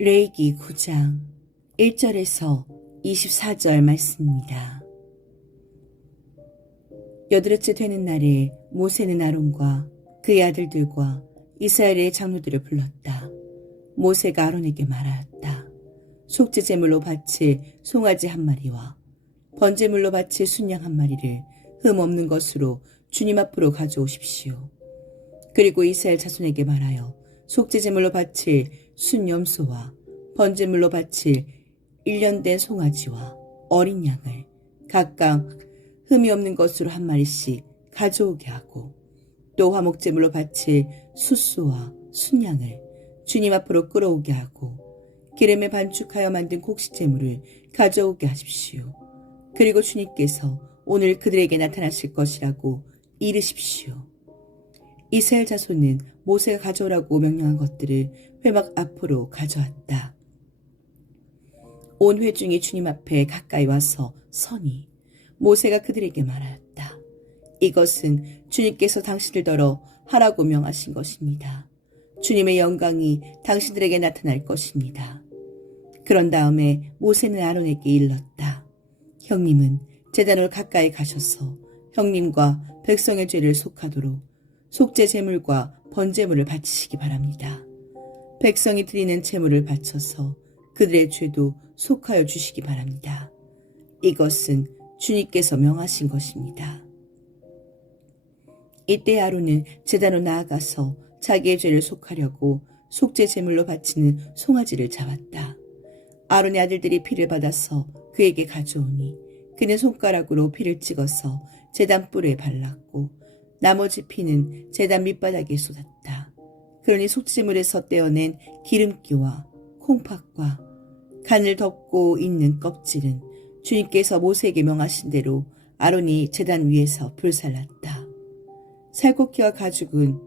레이기 9장 1절에서 24절 말씀입니다. 여드레째 되는 날에 모세는 아론과 그의 아들들과 이스라엘의 장로들을 불렀다. 모세가 아론에게 말하였다. 속죄 제물로 바칠 송아지 한 마리와 번제물로 바칠 순양 한 마리를 흠 없는 것으로 주님 앞으로 가져오십시오. 그리고 이스라엘 자손에게 말하여 속죄 제물로 바칠 순염소와 번제물로 바칠 1년 된 송아지와 어린 양을 각각 흠이 없는 것으로 한 마리씩 가져오게 하고 또 화목제물로 바칠 숫소와 순양을 주님 앞으로 끌어오게 하고 기름에 반죽하여 만든 곡식제물을 가져오게 하십시오. 그리고 주님께서 오늘 그들에게 나타나실 것이라고 이르십시오. 이스라엘 자손은 모세가 가져오라고 명령한 것들을 회막 앞으로 가져왔다. 온 회중이 주님 앞에 가까이 와서 선이 모세가 그들에게 말하였다. 이것은 주님께서 당신들더러 하라고 명하신 것입니다. 주님의 영광이 당신들에게 나타날 것입니다. 그런 다음에 모세는 아론에게 일렀다. 형님은 재단을 가까이 가셔서 형님과 백성의 죄를 속하도록 속죄 제물과 번제물을 바치시기 바랍니다. 백성이 드리는 제물을 바쳐서 그들의 죄도 속하여 주시기 바랍니다. 이것은 주님께서 명하신 것입니다. 이때 아론은 제단으로 나아가서 자기의 죄를 속하려고 속죄 제물로 바치는 송아지를 잡았다. 아론의 아들들이 피를 받아서 그에게 가져오니 그는 손가락으로 피를 찍어서 제단 뿔에 발랐고 나머지 피는 재단 밑바닥에 쏟았다. 그러니 속지물에서 떼어낸 기름기와 콩팥과 간을 덮고 있는 껍질은 주님께서 모세에게 명하신 대로 아론이 재단 위에서 불살랐다. 살코기와 가죽은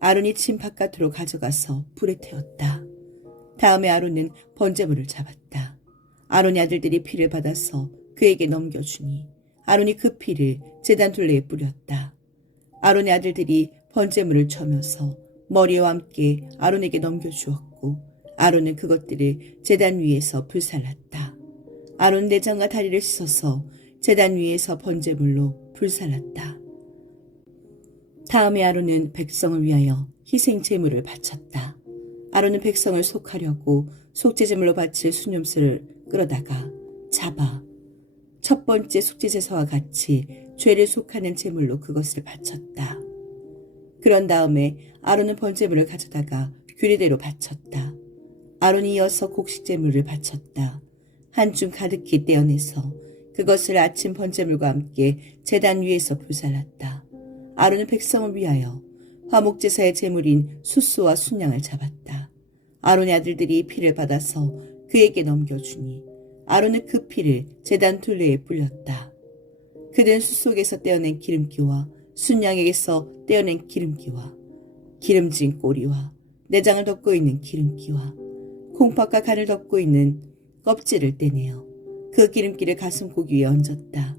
아론이 침 바깥으로 가져가서 불에 태웠다. 다음에 아론은 번제물을 잡았다. 아론의 아들들이 피를 받아서 그에게 넘겨주니 아론이 그 피를 재단 둘레에 뿌렸다. 아론의 아들들이 번제물을 쳐면서 머리와 함께 아론에게 넘겨주었고 아론은 그것들을 재단 위에서 불살랐다. 아론 내장과 다리를 씻어서 재단 위에서 번제물로 불살랐다. 다음에 아론은 백성을 위하여 희생 제물을 바쳤다. 아론은 백성을 속하려고 속죄 제물로 바칠 수념수를 끌어다가 잡아 첫 번째 속죄 제사와 같이 죄를 속하는 제물로 그것을 바쳤다. 그런 다음에 아론은 번제물을 가져다가 규례대로 바쳤다. 아론이 이어서 곡식제물을 바쳤다. 한 줌 가득히 떼어내서 그것을 아침 번제물과 함께 재단 위에서 불살랐다. 아론은 백성을 위하여 화목제사의 제물인 수수와 순양을 잡았다. 아론의 아들들이 피를 받아서 그에게 넘겨주니 아론은 그 피를 재단 둘레에 뿌렸다. 그들은 숲속에서 떼어낸 기름기와 순양에게서 떼어낸 기름기와 기름진 꼬리와 내장을 덮고 있는 기름기와 콩팥과 간을 덮고 있는 껍질을 떼내어 그 기름기를 가슴 고기 위에 얹었다.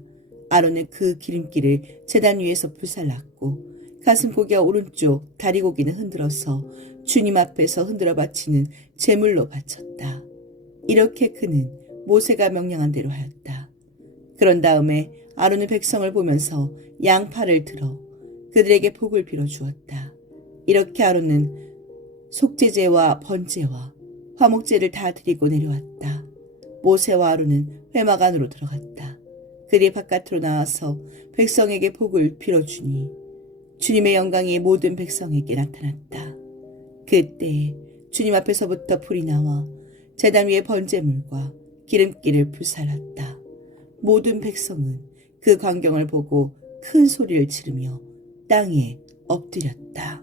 아론은 그 기름기를 재단 위에서 불살랐고 가슴 고기와 오른쪽 다리 고기는 흔들어서 주님 앞에서 흔들어 바치는 제물로 바쳤다. 이렇게 그는 모세가 명령한 대로 하였다. 그런 다음에 아론의 백성을 보면서 양팔을 들어 그들에게 복을 빌어 주었다. 이렇게 아론은 속죄제와 번제와 화목제를 다 드리고 내려왔다. 모세와 아론은 회막 안으로 들어갔다. 그들이 바깥으로 나와서 백성에게 복을 빌어주니 주님의 영광이 모든 백성에게 나타났다. 그때 주님 앞에서부터 불이 나와 재단 위의 번제물과 기름기를 불살랐다. 모든 백성은 그 광경을 보고 큰 소리를 지르며 땅에 엎드렸다.